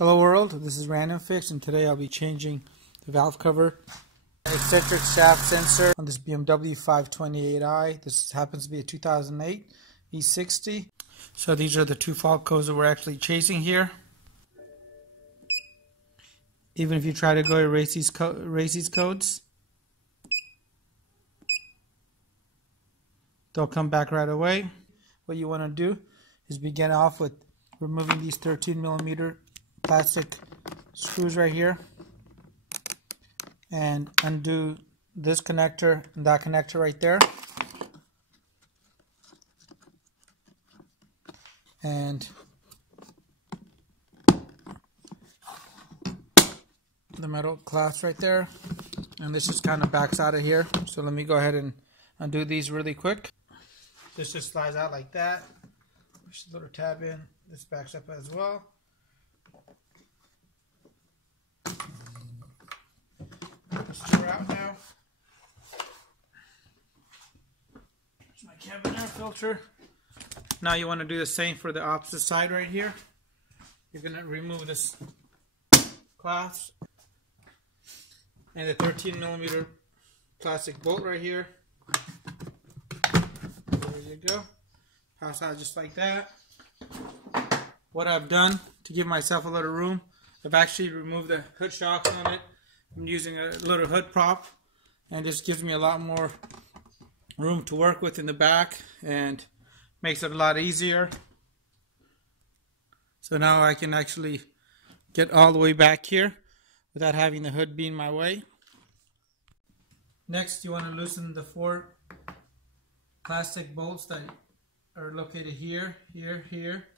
Hello world, this is Random Fix, and today I'll be changing the valve cover eccentric shaft sensor on this BMW 528i. This happens to be a 2008 E60. So these are the two fault codes that we're actually chasing here. Even if you try to go erase these codes, they'll come back right away. What you want to do is begin off with removing these 13mm plastic screws right here and undo this connector and that connector right there, and the metal clasp right there, and this just kind of backs out of here. So let me go ahead and undo these really quick. This just slides out like that. Push the little tab in. This backs up as well. Stir out now. There's my cabin air filter. Now you want to do the same for the opposite side right here. You're going to remove this clasp and the 13mm plastic bolt right here. There you go. Pass out just like that. What I've done to give myself a little room, I've actually removed the hood shocks on it. I'm using a little hood prop, and this gives me a lot more room to work with in the back and makes it a lot easier. So now I can actually get all the way back here without having the hood be in my way. Next, you want to loosen the 4 plastic bolts that are located here, here, here,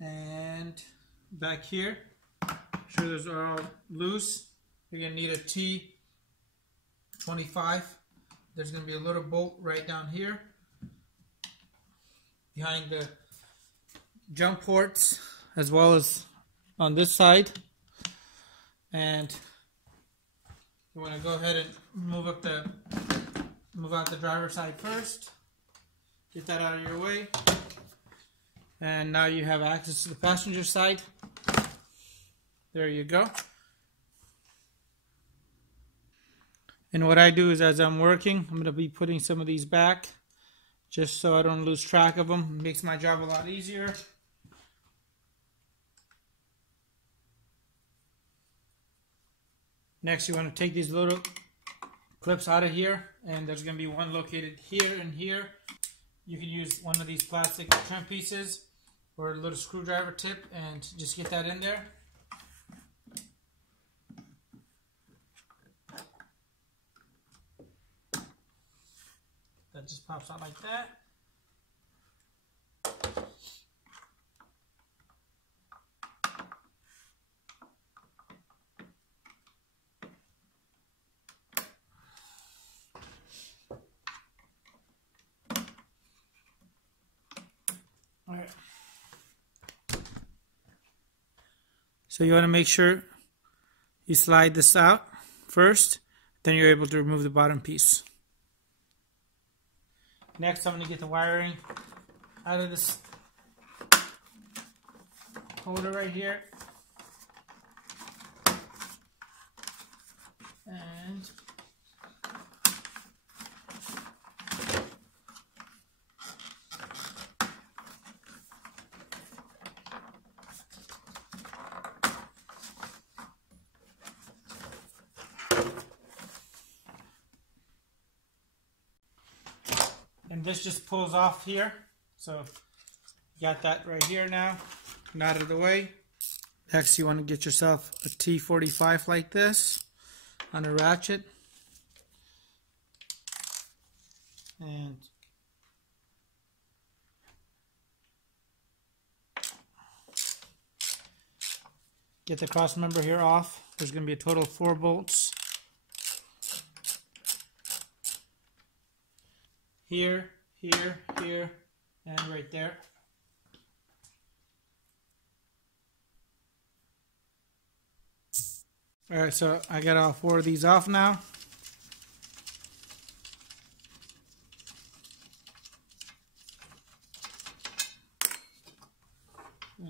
and back here. Make sure those are all loose. You're going to need a T25. There's going to be a little bolt right down here behind the jump ports, as well as on this side. And you want to go ahead and move out the driver's side first. Get that out of your way. And now you have access to the passenger side. There you go. And what I do is, as I'm working, I'm going to be putting some of these back just so I don't lose track of them. It makes my job a lot easier. Next, you want to take these little clips out of here, and there's going to be one located here and here. You can use one of these plastic trim pieces or a little screwdriver tip and just get that in there. That just pops out like that. All right. So you want to make sure you slide this out first, then you're able to remove the bottom piece. Next, I'm going to get the wiring out of this holder right here. And this just pulls off here. So you got that right here now, and out of the way. Next, you want to get yourself a T45 like this on a ratchet, and get the cross member here off. There's going to be a total of 4 bolts. Here, here, here, and right there. Alright, so I got all 4 of these off now.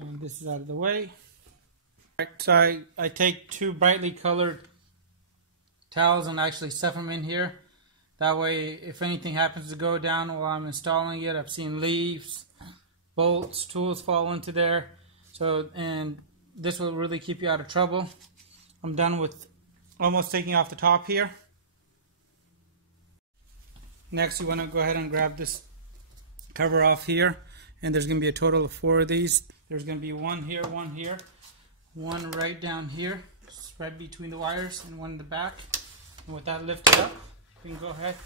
And this is out of the way. So I take two brightly colored towels and actually stuff them in here. That way, if anything happens to go down while I'm installing it, I've seen leaves, bolts, tools fall into there. So, and this will really keep you out of trouble. I'm done with almost taking off the top here. Next, you want to go ahead and grab this cover off here, and there's going to be a total of 4 of these. There's going to be one here, one right down here, spread between the wires, and one in the back. And with that lifted up, you can go ahead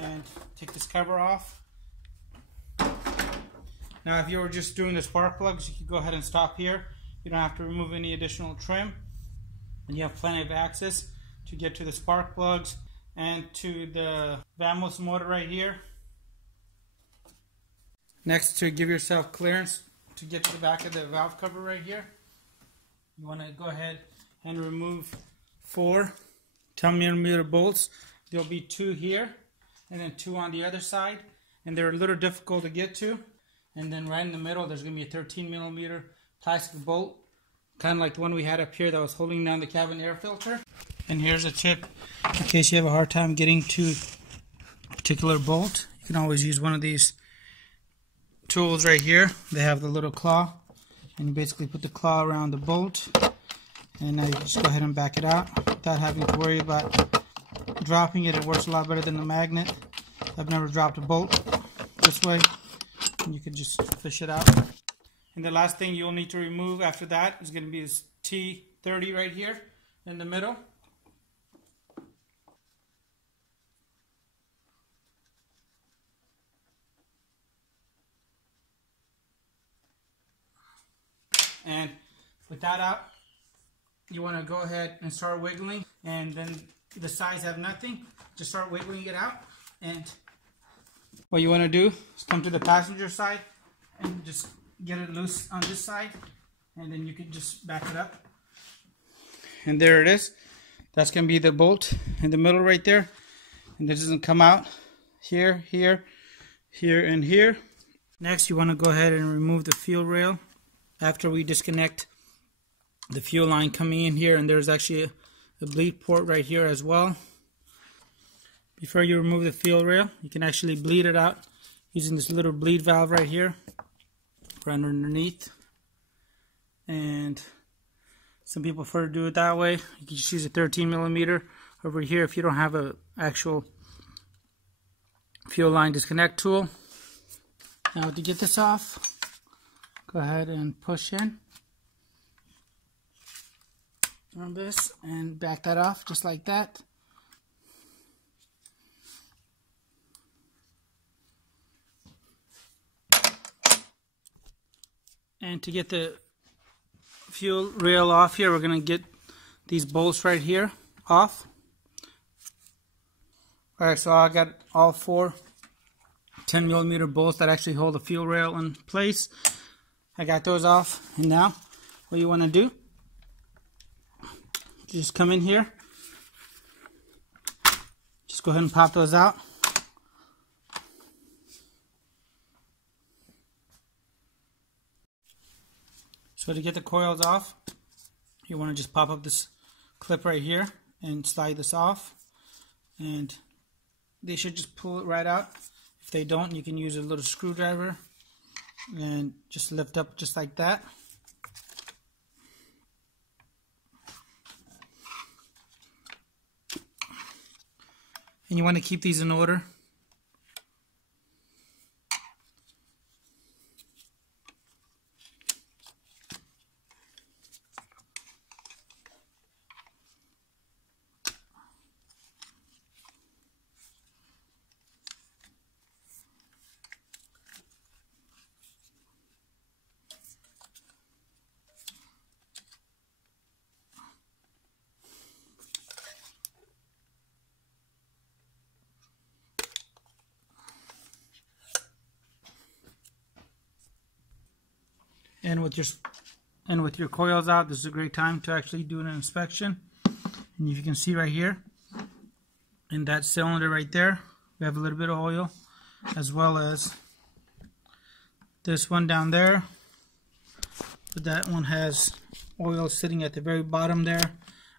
and take this cover off. Now, if you were just doing the spark plugs, you could go ahead and stop here. You don't have to remove any additional trim, and you have plenty of access to get to the spark plugs and to the VAMOS motor right here. Next, to give yourself clearance to get to the back of the valve cover right here, you want to go ahead and remove 4 10mm bolts. There'll be 2 here and then 2 on the other side, and they're a little difficult to get to. And then right in the middle, there's going to be a 13mm plastic bolt, kind of like the one we had up here that was holding down the cabin air filter. And here's a tip in case you have a hard time getting to a particular bolt. You can always use one of these tools right here. They have the little claw, and you basically put the claw around the bolt, and now you just go ahead and back it out without having to worry about dropping it. It works a lot better than the magnet. I've never dropped a bolt this way, and you can just fish it out. And the last thing you'll need to remove after that is going to be this T30 right here in the middle. And with that out, you want to go ahead and start wiggling, and then the sides have nothing. Just start wiggling it out, and what you want to do is come to the passenger side and just get it loose on this side, and then you can just back it up. And there it is. That's going to be the bolt in the middle right there, and this doesn't come out here, here, here, and here. Next, you want to go ahead and remove the fuel rail after we disconnect the fuel line coming in here, and there's actually a bleed port right here as well. Before you remove the fuel rail, you can actually bleed it out using this little bleed valve right here, right underneath. And some people prefer to do it that way. You can just use a 13mm over here if you don't have an actual fuel line disconnect tool. Now to get this off, go ahead and push in on this and back that off just like that. And to get the fuel rail off here, we're going to get these bolts right here off. Alright, so I got all 4 10mm bolts that actually hold the fuel rail in place. I got those off, and now what you want to do, just come in here, just go ahead and pop those out. So to get the coils off, you want to just pop up this clip right here and slide this off, and they should just pull it right out. If they don't, you can use a little screwdriver and just lift up just like that. And you want to keep these in order. And with your coils out, this is a great time to actually do an inspection. And you can see right here, in that cylinder right there, we have a little bit of oil, as well as this one down there. But that one has oil sitting at the very bottom there.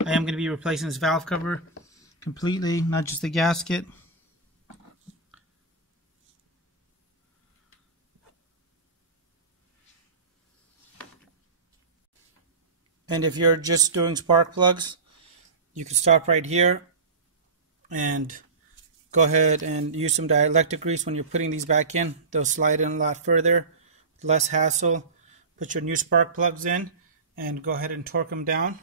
I am going to be replacing this valve cover completely, not just the gasket. And if you're just doing spark plugs, you can stop right here and go ahead and use some dielectric grease when you're putting these back in. They'll slide in a lot further, less hassle. Put your new spark plugs in and go ahead and torque them down.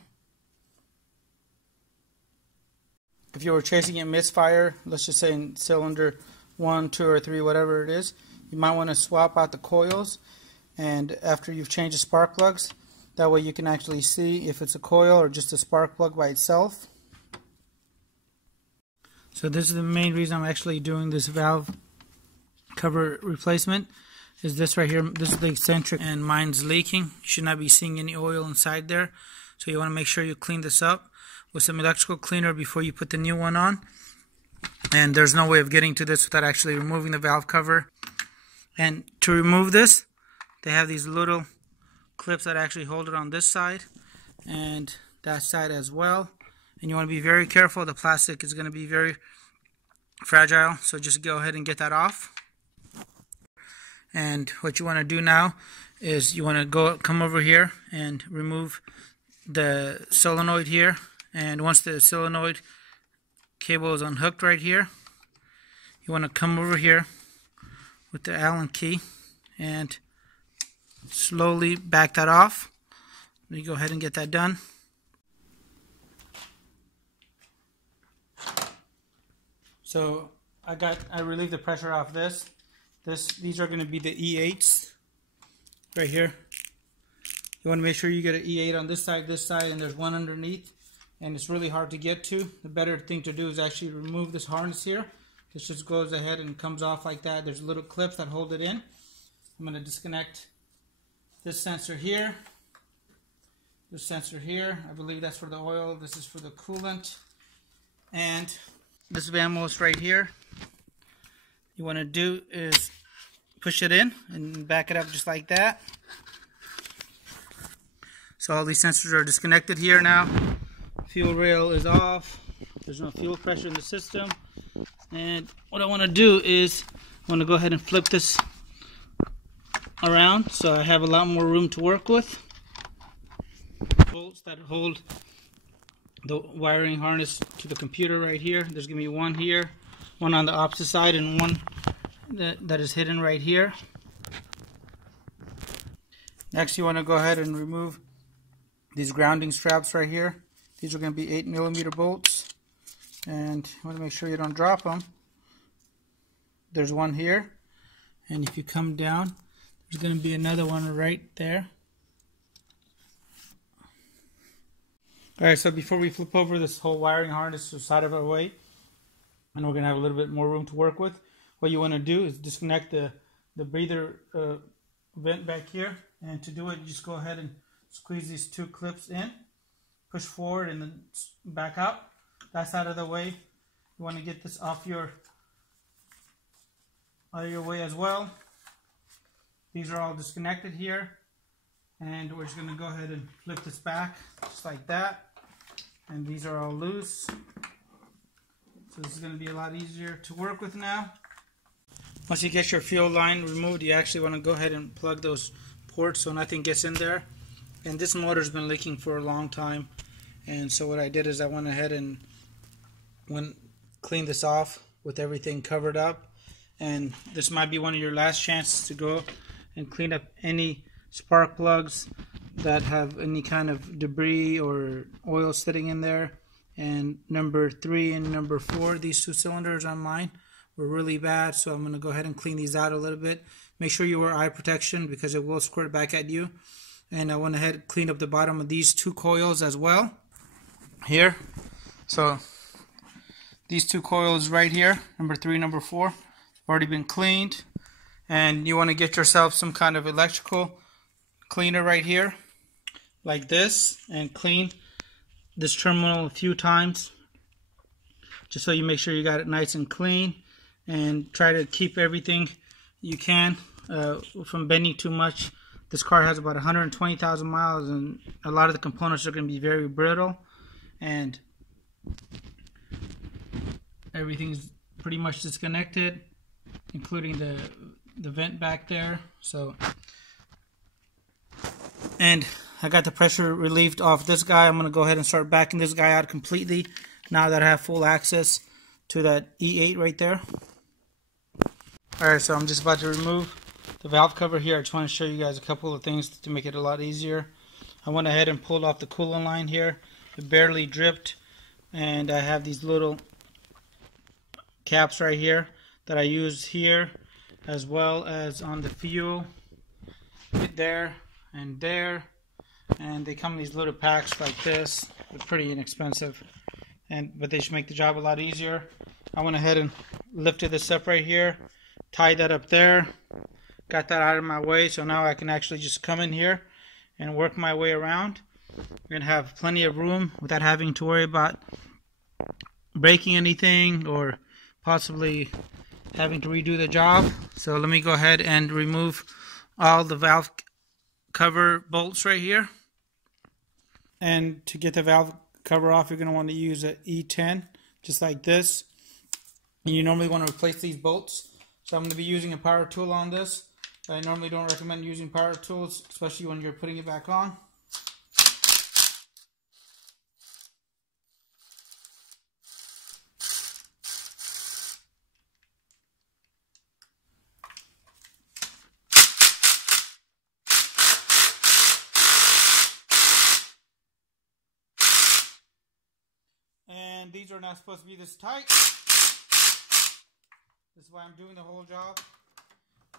If you were chasing a misfire, let's just say in cylinder 1, 2, or 3, whatever it is, you might want to swap out the coils, and after you've changed the spark plugs, that way you can actually see if it's a coil or just a spark plug by itself. So this is the main reason I'm actually doing this valve cover replacement, is this right here. This is the Eccentric and mine's leaking. You should not be seeing any oil inside there, so you want to make sure you clean this up with some electrical cleaner before you put the new one on. And there's no way of getting to this without actually removing the valve cover. And to remove this, they have these little clips that actually hold it on this side and that side as well. And you want to be very careful. The plastic is going to be very fragile, so just go ahead and get that off. And what you want to do now is you want to come over here and remove the solenoid here. And once the solenoid cable is unhooked right here, you want to come over here with the Allen key and slowly back that off. You go ahead and get that done. So I relieved the pressure off this. These are going to be the E8s right here. You want to make sure you get an E8 on this side, and there's one underneath, and it's really hard to get to. The better thing to do is actually remove this harness here. This just goes ahead and comes off like that. There's little clips that hold it in. I'm going to disconnect this sensor here, this sensor here. I believe that's for the oil. This is for the coolant. And this van most right here, you want to do is push it in and back it up just like that. So all these sensors are disconnected here now. Fuel rail is off. There's no fuel pressure in the system. And what I want to do is I want to go ahead and flip this around so I have a lot more room to work with. Bolts that hold the wiring harness to the computer right here. There's going to be one here, one on the opposite side, and one that is hidden right here. Next, you want to go ahead and remove these grounding straps right here. These are going to be 8mm bolts, and you want to make sure you don't drop them. There's one here, and if you come down, there's going to be another one right there. Alright, so before we flip over this whole wiring harness to the side of our way, and we're going to have a little bit more room to work with, what you want to do is disconnect the breather vent back here. And to do it, you just go ahead and squeeze these two clips in, push forward and then back out. That's out of the way. You want to get this off your way as well. These are all disconnected here. And we're just going to go ahead and flip this back just like that. And these are all loose. So this is going to be a lot easier to work with now. Once you get your fuel line removed, you actually want to go ahead and plug those ports so nothing gets in there. And this motor's been leaking for a long time. And so what I did is I went ahead and cleaned this off with everything covered up. And this might be one of your last chances to go and clean up any spark plugs that have any kind of debris or oil sitting in there. And number 3 and number 4, these two cylinders on mine were really bad, so I'm going to go ahead and clean these out a little bit. Make sure you wear eye protection because it will squirt back at you. And I went ahead and cleaned up the bottom of these two coils as well here. So these two coils right here, number 3, number 4, have already been cleaned. And you want to get yourself some kind of electrical cleaner right here like this and clean this terminal a few times just so you make sure you got it nice and clean, and try to keep everything you can from bending too much This car has about 120,000 miles, and a lot of the components are going to be very brittle, and everything's pretty much disconnected, including the vent back there. So, and I got the pressure relieved off this guy. I'm going to go ahead and start backing this guy out completely now that I have full access to that E8 right there. Alright, so I'm just about to remove the valve cover here. I just want to show you guys a couple of things to make it a lot easier. I went ahead and pulled off the coolant line here. It barely dripped, and I have these little caps right here that I use here, as well as on the fuel there and there, and they come in these little packs like this. They're pretty inexpensive, but they should make the job a lot easier. I went ahead and lifted this up right here, tied that up there, got that out of my way, so now I can actually just come in here and work my way around. We're going to have plenty of room without having to worry about breaking anything or possibly having to redo the job. So let me go ahead and remove all the valve cover bolts right here. And to get the valve cover off, you're going to want to use an E10, just like this. And you normally want to replace these bolts. So I'm going to be using a power tool on this. I normally don't recommend using power tools, especially when you're putting it back on. And these are not supposed to be this tight. This is why I'm doing the whole job.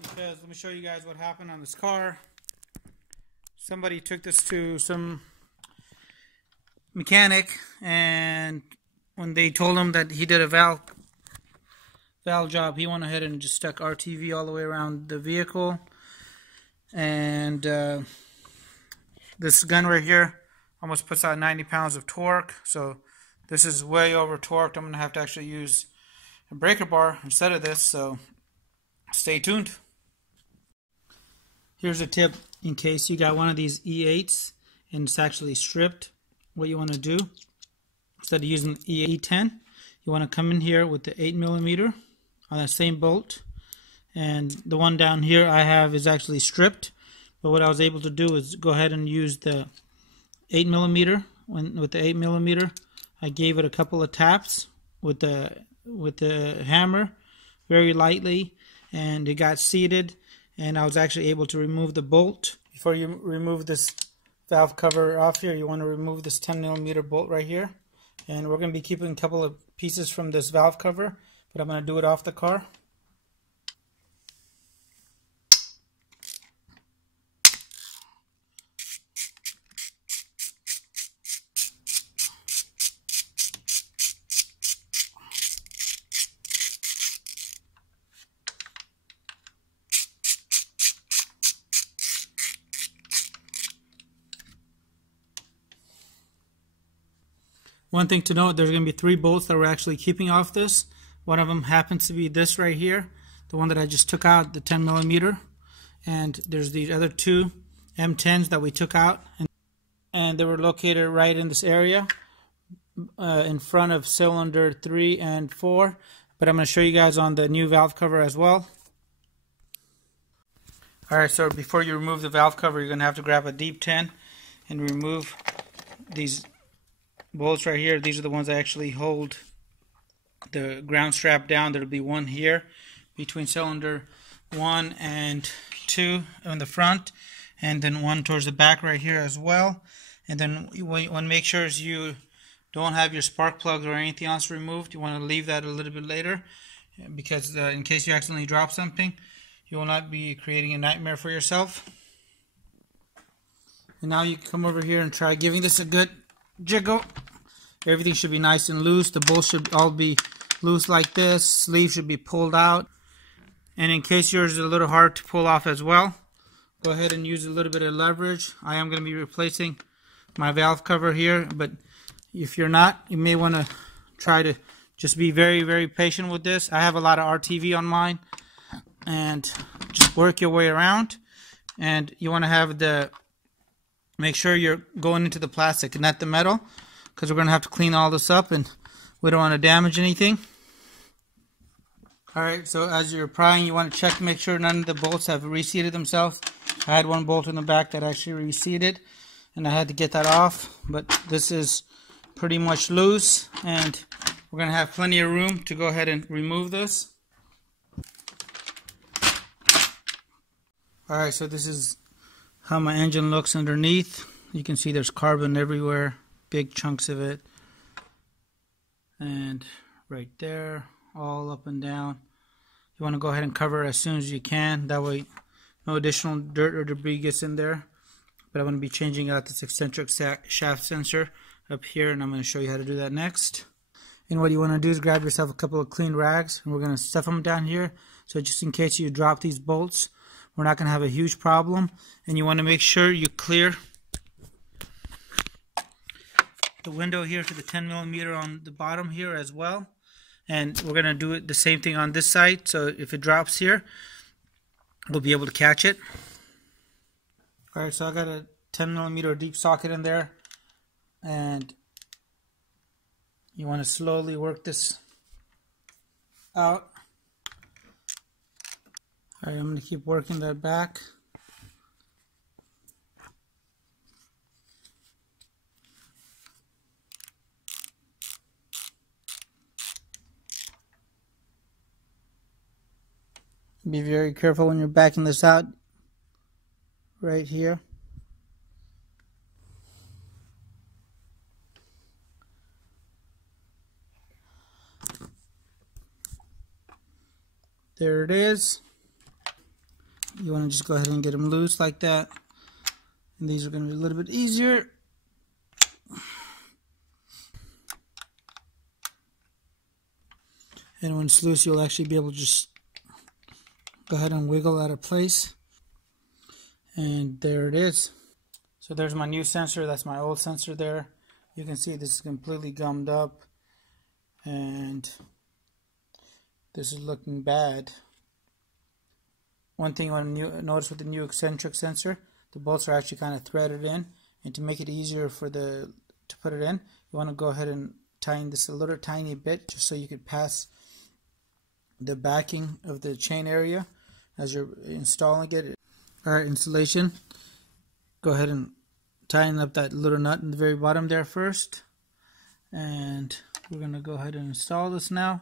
Because let me show you guys what happened on this car. Somebody took this to some mechanic, and when they told him that he did a valve job, he went ahead and just stuck RTV all the way around the vehicle. And this gun right here almost puts out 90 pounds of torque. So this is way over torqued. I'm going to have to actually use a breaker bar instead of this. So stay tuned. Here's a tip in case you got one of these E8s and it's actually stripped. What you want to do, instead of using E10, you want to come in here with the 8mm on that same bolt. And the one down here I have is actually stripped. But what I was able to do is go ahead and use the 8mm. With the 8mm, I gave it a couple of taps with the hammer, very lightly, and it got seated. And I was actually able to remove the bolt. Before you remove this valve cover off here, you want to remove this 10mm bolt right here. And we're going to be keeping a couple of pieces from this valve cover, but I'm going to do it off the car. One thing to note, there's going to be 3 bolts that we're actually keeping off this. One of them happens to be this right here, the one that I just took out, the 10mm. And there's these other 2 M10s that we took out. And they were located right in this area, in front of cylinder 3 and 4. But I'm going to show you guys on the new valve cover as well. Alright, so before you remove the valve cover, you're going to have to grab a deep 10 and remove these bolts right here. These are the ones that actually hold the ground strap down. There'll be one here between cylinder 1 and 2 on the front, and then one towards the back right here as well. And then you want to make sure you don't have your spark plugs or anything else removed. You want to leave that a little bit later, because in case you accidentally drop something, you will not be creating a nightmare for yourself. And now you can come over here and try giving this a good jiggle. Everything should be nice and loose. The bolts should all be loose like this. Sleeve should be pulled out. And in case yours is a little hard to pull off as well, go ahead and use a little bit of leverage. I am going to be replacing my valve cover here, but if you're not, you may want to try to just be very, very patient with this. I have a lot of RTV on mine, and just work your way around. and you want to have make sure you're going into the plastic and not the metal, because we're going to have to clean all this up and we don't want to damage anything. Alright, so as you're prying, you want to check to make sure none of the bolts have reseated themselves. I had one bolt in the back that actually reseated, and I had to get that off, but this is pretty much loose, and we're going to have plenty of room to go ahead and remove this. Alright, so this is how my engine looks underneath. You can see there's carbon everywhere, big chunks of it, and right there, all up and down. You want to go ahead and cover it as soon as you can, that way no additional dirt or debris gets in there. But I'm going to be changing out this eccentric shaft sensor up here, and I'm going to show you how to do that next. And what you want to do is grab yourself a couple of clean rags, and we're going to stuff them down here, so just in case you drop these bolts, we're not going to have a huge problem. And you want to make sure you clear the window here to the 10mm on the bottom here as well. And we're going to do it the same thing on this side, so if it drops here, we'll be able to catch it. Alright, so I got a 10mm deep socket in there, and you want to slowly work this out. Alright, I'm going to keep working that back. Be very careful when you're backing this out right here. There it is. You want to just go ahead and get them loose like that. And these are going to be a little bit easier. And when it's loose, you'll actually be able to just go ahead and wiggle out of place. And there it is. So there's my new sensor. That's my old sensor there. You can see this is completely gummed up, and this is looking bad. One thing you want to notice with the new eccentric sensor, the bolts are actually kind of threaded in, and to make it easier to put it in, you want to go ahead and tighten this a little tiny bit, just so you could pass the backing of the chain area as you're installing it. Alright, installation. Go ahead and tighten up that little nut in the very bottom there first, and we're going to go ahead and install this now.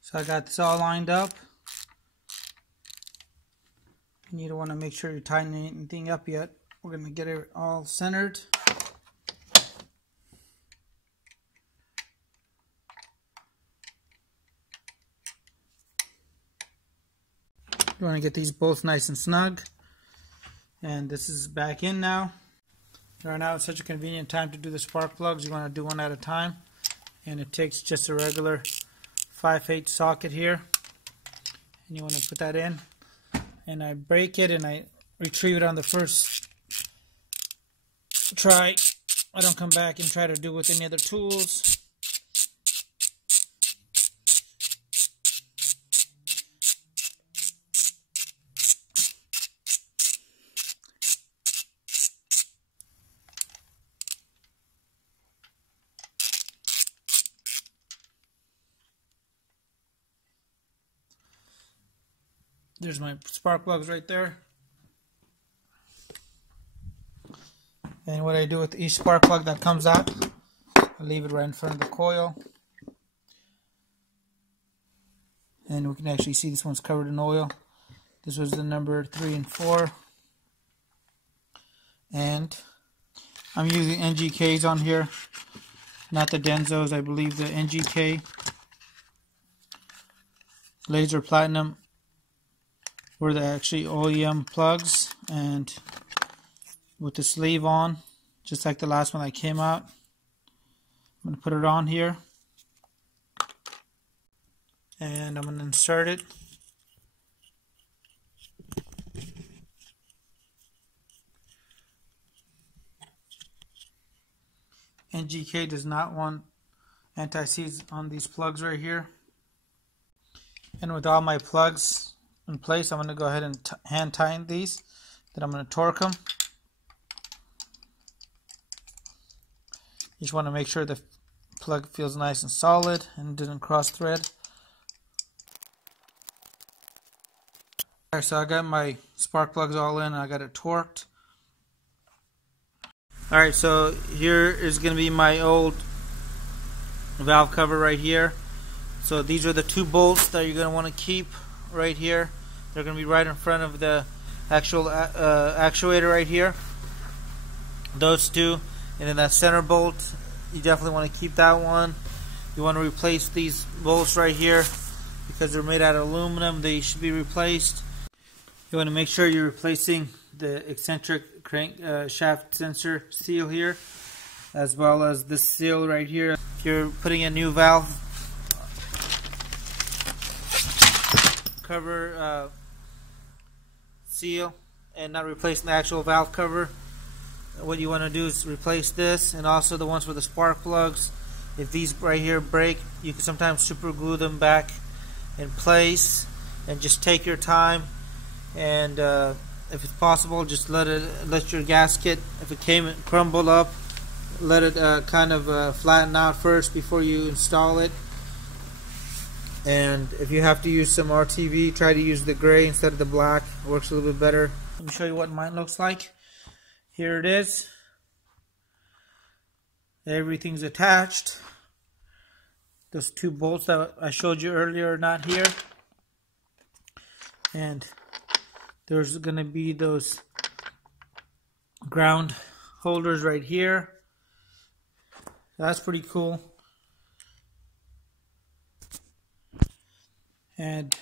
So I got this all lined up. And you don't want to make sure you're tightening anything up yet. We're going to get it all centered. You want to get these bolts nice and snug. And this is back in now. Right now it's such a convenient time to do the spark plugs. You want to do one at a time. And it takes just a regular 5/8 socket here. And you want to put that in. And I break it and I retrieve it on the first try. I don't come back and try to do it with any other tools. There's my spark plugs right there. And what I do with each spark plug that comes out, I leave it right in front of the coil. And we can actually see this one's covered in oil. This was the number 3 and 4. And I'm using NGKs on here, not the Denzos. I believe the NGK Laser Platinum were the actually OEM plugs, and with the sleeve on, just like the last one that came out. I'm going to put it on here, and I'm going to insert it. NGK does not want anti-seize on these plugs right here. And with all my plugs, in place. I'm going to go ahead and hand tighten these. Then I'm going to torque them. You just want to make sure the plug feels nice and solid and doesn't cross thread. Alright, so I got my spark plugs all in. I got it torqued. Alright, so here is going to be my old valve cover right here. So these are the two bolts that you're going to want to keep right here. They're going to be right in front of the actual actuator right here. Those two. And then that center bolt, you definitely want to keep that one. You want to replace these bolts right here because they're made out of aluminum. They should be replaced. You want to make sure you're replacing the eccentric crank shaft sensor seal here, as well as this seal right here. If you're putting a new valve cover seal and not replacing the actual valve cover, what you want to do is replace this, and also the ones for the spark plugs. If these right here break, you can sometimes super glue them back in place, and just take your time. And if it's possible, just let your gasket, if it came and crumbled up, let it kind of flatten out first before you install it. And if you have to use some RTV, try to use the gray instead of the black. It works a little bit better. Let me show you what mine looks like. Here it is. Everything's attached. Those two bolts that I showed you earlier are not here. And there's going to be those ground holders right here. That's pretty cool. And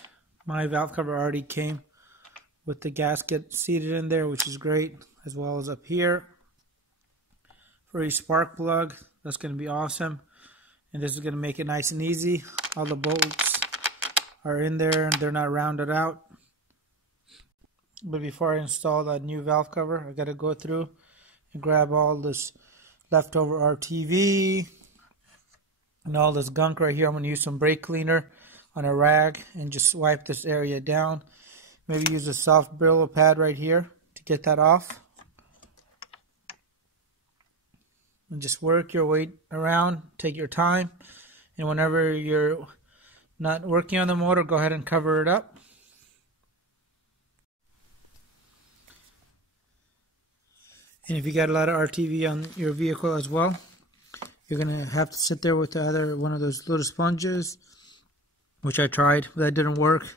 my valve cover already came with the gasket seated in there, which is great, as well as up here for a spark plug. That's going to be awesome. And this is going to make it nice and easy. All the bolts are in there and they're not rounded out. But before I install that new valve cover, I got to go through and grab all this leftover RTV and all this gunk right here. I'm going to use some brake cleaner on a rag and just wipe this area down. Maybe use a soft Brillo pad right here to get that off. And just work your way around, take your time, and whenever you're not working on the motor, go ahead and cover it up. And if you got a lot of RTV on your vehicle as well, you're going to have to sit there with one of those little sponges, which I tried, but that didn't work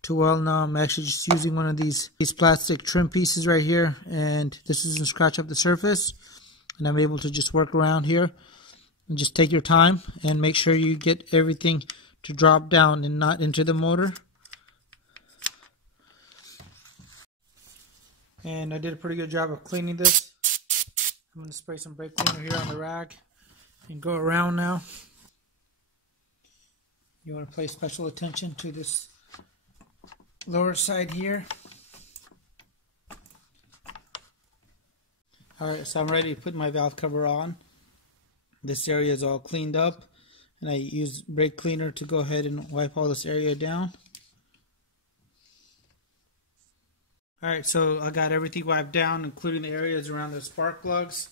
too well. Now I'm actually just using one of these plastic trim pieces right here, and this doesn't scratch up the surface, and I'm able to just work around here. And just take your time and make sure you get everything to drop down and not into the motor. And I did a pretty good job of cleaning this. I'm going to spray some brake cleaner here on the rag and go around now. You want to pay special attention to this lower side here. Alright, so I'm ready to put my valve cover on. This area is all cleaned up, and I use brake cleaner to go ahead and wipe all this area down. Alright, so I got everything wiped down, including the areas around the spark plugs.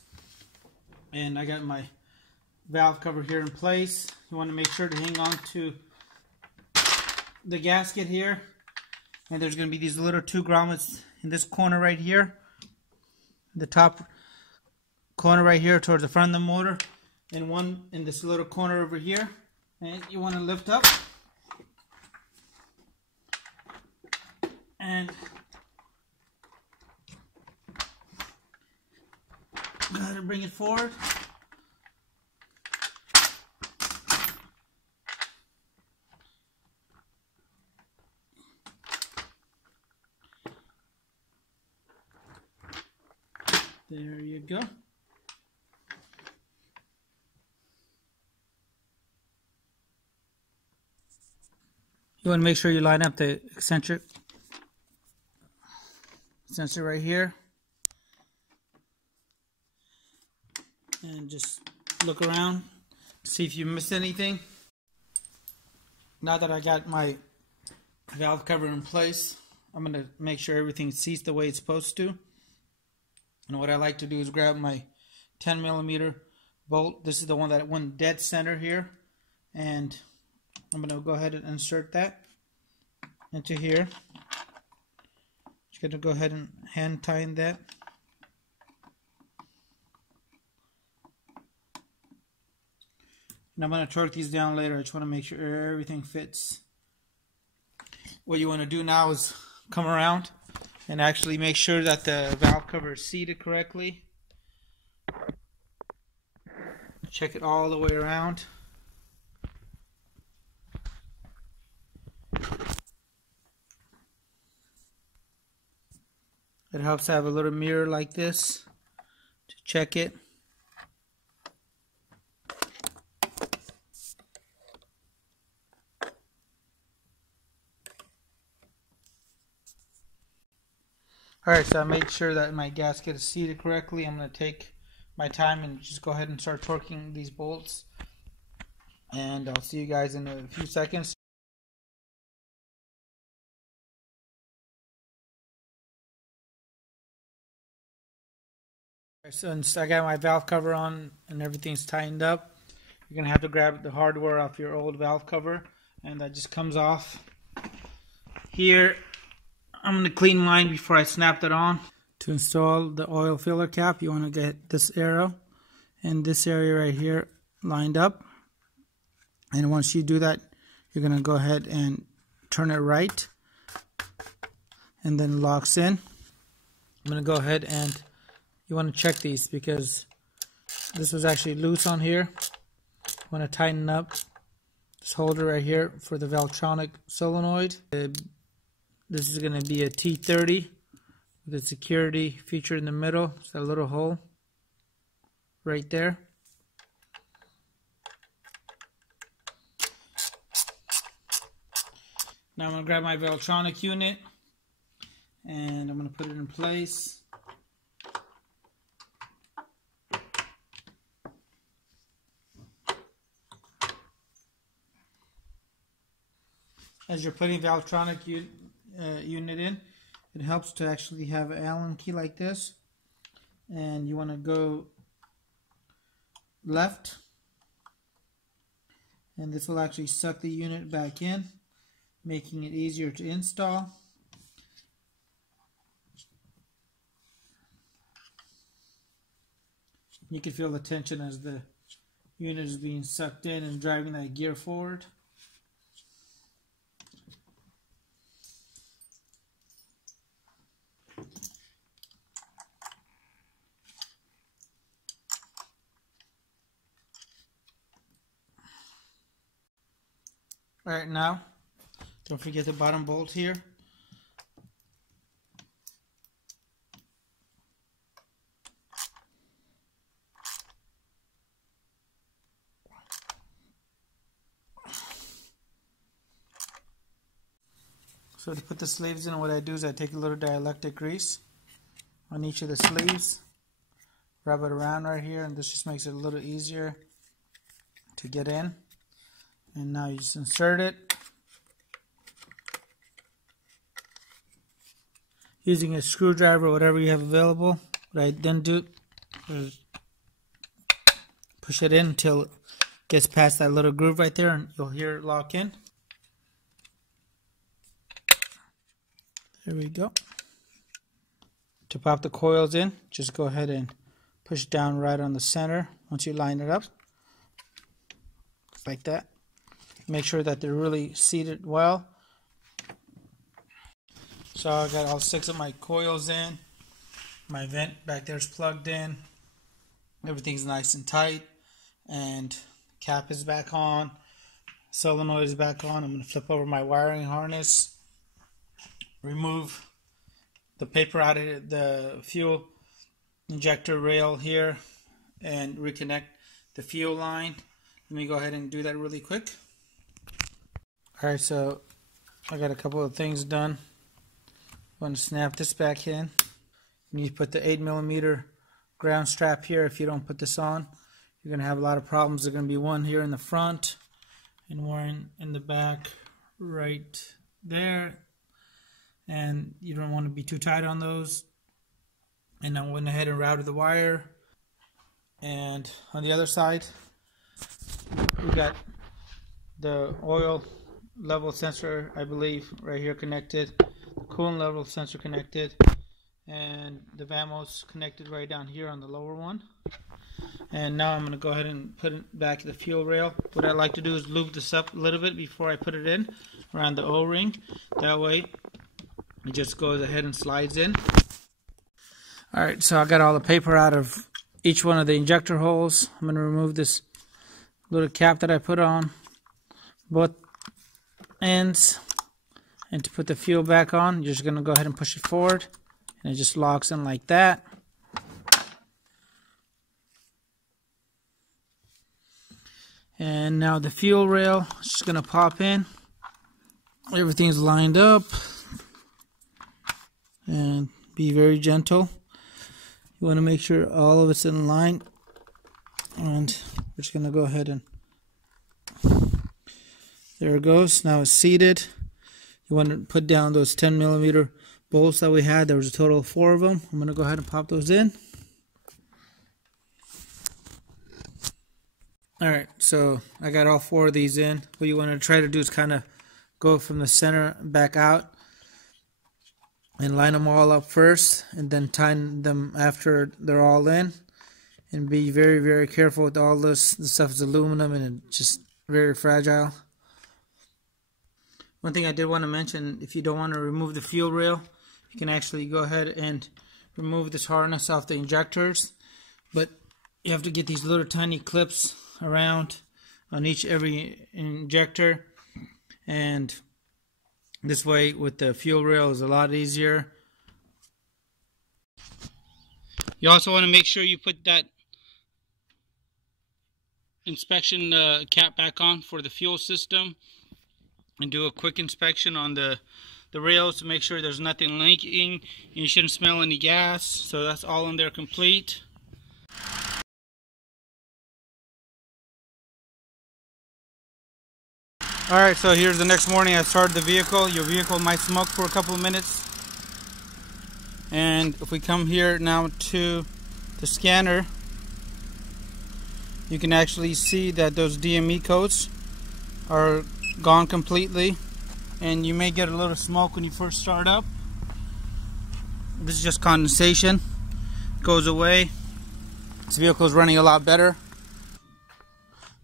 And I got my valve cover here in place. You want to make sure to hang on to the gasket here. And there's going to be these little two grommets in this corner right here. The top corner right here towards the front of the motor. And one in this little corner over here. And you want to lift up. And go ahead and bring it forward. There you go. You want to make sure you line up the eccentric sensor right here. And just look around, see if you missed anything. Now that I got my valve cover in place. I'm going to make sure everything seats the way it's supposed to. And what I like to do is grab my 10mm bolt. This is the one that went dead center here. And I'm going to go ahead and insert that into here. Just going to go ahead and hand tighten that. And I'm going to torque these down later. I just want to make sure everything fits. What you want to do now is come around and actually make sure that the valve cover is seated correctly. Check it all the way around. It helps to have a little mirror like this to check it. Alright, so I made sure that my gasket is seated correctly. I'm going to take my time and just go ahead and start torquing these bolts. And I'll see you guys in a few seconds. Since I got my valve cover on and everything's tightened up, you're going to have to grab the hardware off your old valve cover, and that just comes off. Here, I'm going to clean mine before I snap it on. To install the oil filler cap, you want to get this arrow and this area right here lined up. And once you do that, you're going to go ahead and turn it right, and then locks in. I'm going to go ahead and you want to check these because this was actually loose on here. You want to tighten up this holder right here for the Valvetronic solenoid. This is going to be a T30 with a security feature in the middle. It's a little hole right there. Now I'm going to grab my Valvetronic unit and I'm going to put it in place. As you're putting Valvetronic unit in, it helps to actually have an Allen key like this, and you want to go left, and this will actually suck the unit back in, making it easier to install. You can feel the tension as the unit is being sucked in and driving that gear forward. Alright, now don't forget the bottom bolt here. So to put the sleeves in, what I do is I take a little dielectric grease on each of the sleeves, rub it around right here, and this just makes it a little easier to get in. And now you just insert it using a screwdriver or whatever you have available. What I then do is push it in until it gets past that little groove right there, and you'll hear it lock in. There we go. To pop the coils in, just go ahead and push down right on the center once you line it up like that. Make sure that they're really seated well. So I got all 6 of my coils in. My vent back there is plugged in. Everything's nice and tight. And cap is back on. Solenoid is back on. I'm going to flip over my wiring harness. Remove the paper out of the fuel injector rail here. And reconnect the fuel line. Let me go ahead and do that really quick. Alright, so I got a couple of things done. I'm going to snap this back in. You need to put the 8mm ground strap here. If you don't put this on, you're going to have a lot of problems. There's going to be one here in the front and one in the back right there, and you don't want to be too tight on those. And I went ahead and routed the wire. And on the other side, we got the oil level sensor, I believe, right here connected, the coolant level sensor connected, and the VAMO's connected right down here on the lower one. And now I'm going to go ahead and put it back to the fuel rail. What I like to do is lube this up a little bit before I put it in around the O-ring. That way it just goes ahead and slides in. Alright, so I got all the paper out of each one of the injector holes. I'm going to remove this little cap that I put on both ends. And to put the fuel back on, you're just going to go ahead and push it forward. And it just locks in like that. And now the fuel rail is just going to pop in. Everything's lined up. And be very gentle. You want to make sure all of it's in line. And we're just going to go ahead and... There it goes. Now it's seated. You want to put down those 10mm bolts that we had. There was a total of 4 of them. I'm going to go ahead and pop those in. Alright, so I got all 4 of these in. What you want to try to do is kind of go from the center back out and line them all up first, and then tighten them after they're all in. And be very, very careful with all this. This stuff is aluminum and it's just very fragile. One thing I did want to mention, if you don't want to remove the fuel rail, you can actually go ahead and remove this harness off the injectors. But you have to get these little tiny clips around on every injector, and this way with the fuel rail is a lot easier. You also want to make sure you put that inspection cap back on for the fuel system, and do a quick inspection on the rails to make sure there's nothing leaking, and you shouldn't smell any gas. So that's all in there complete. Alright, so here's the next morning. I started the vehicle. Your vehicle might smoke for a couple of minutes. And if we come here now to the scanner, you can actually see that those DME codes are gone completely. And you may get a little smoke when you first start up. This is just condensation. It goes away. This vehicle is running a lot better.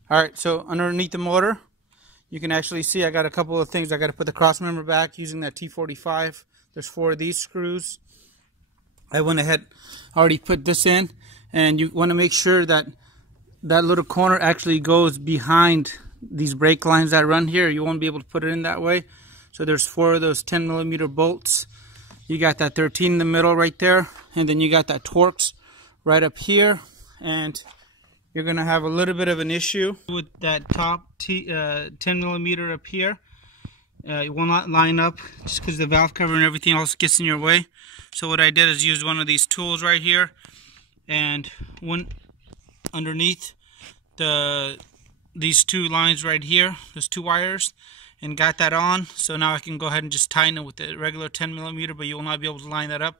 Alright, so underneath the motor, you can actually see I got a couple of things. I got to put the crossmember back using that T45. There's 4 of these screws. I went ahead, already put this in, and you want to make sure that that little corner actually goes behind these brake lines that run here. You won't be able to put it in that way. So there's 4 of those 10mm bolts. You got that 13 in the middle right there, and then you got that torx right up here, and you're going to have a little bit of an issue with that top 10mm up here. It will not line up just because the valve cover and everything else gets in your way. So what I did is use one of these tools right here and went underneath these 2 lines right here, those 2 wires, and got that on. So now I can go ahead and just tighten it with the regular 10mm, but you will not be able to line that up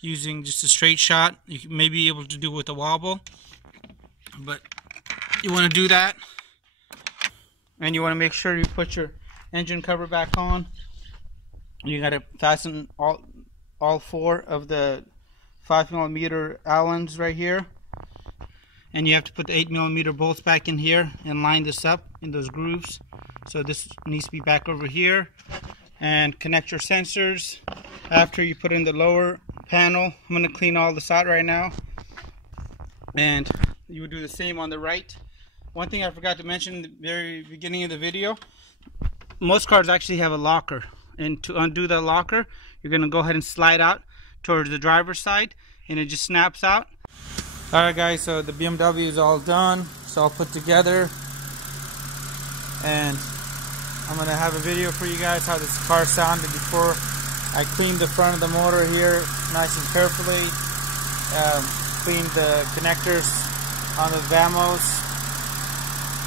using just a straight shot. You may be able to do it with a wobble, but you want to do that, and you want to make sure you put your engine cover back on. You got to fasten all 4 of the 5mm Allens right here, and you have to put the 8mm bolts back in here and line this up in those grooves. So this needs to be back over here, and connect your sensors after you put in the lower panel. I'm going to clean all this out right now, and you would do the same on the right. One thing I forgot to mention in the very beginning of the video, most cars actually have a locker, and to undo the locker, you're going to go ahead and slide out towards the driver's side, and it just snaps out. Alright guys, so the BMW is all done. It's all put together, and I'm going to have a video for you guys how this car sounded before I cleaned the front of the motor here nice and carefully. Cleaned the connectors on the VAMOs,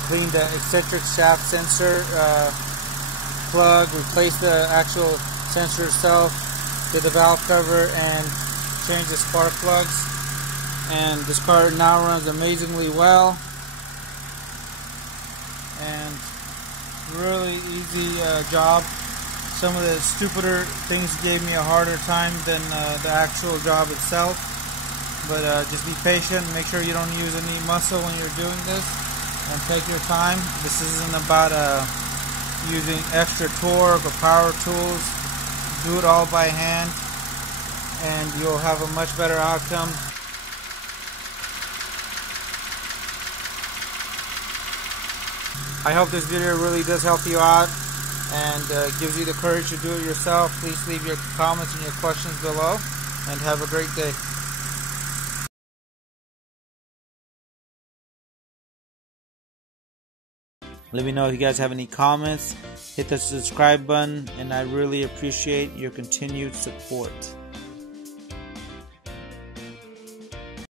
cleaned the Eccentric Shaft Sensor plug, replace the actual sensor itself, did the valve cover, and change the spark plugs. And this car now runs amazingly well, and really easy job. Some of the stupider things gave me a harder time than the actual job itself, but just be patient, make sure you don't use any muscle when you're doing this, and take your time. This isn't about using extra torque or power tools. Do it all by hand and you'll have a much better outcome. I hope this video really does help you out and gives you the courage to do it yourself. Please leave your comments and your questions below, and have a great day. Let me know if you guys have any comments. Hit the subscribe button, and I really appreciate your continued support.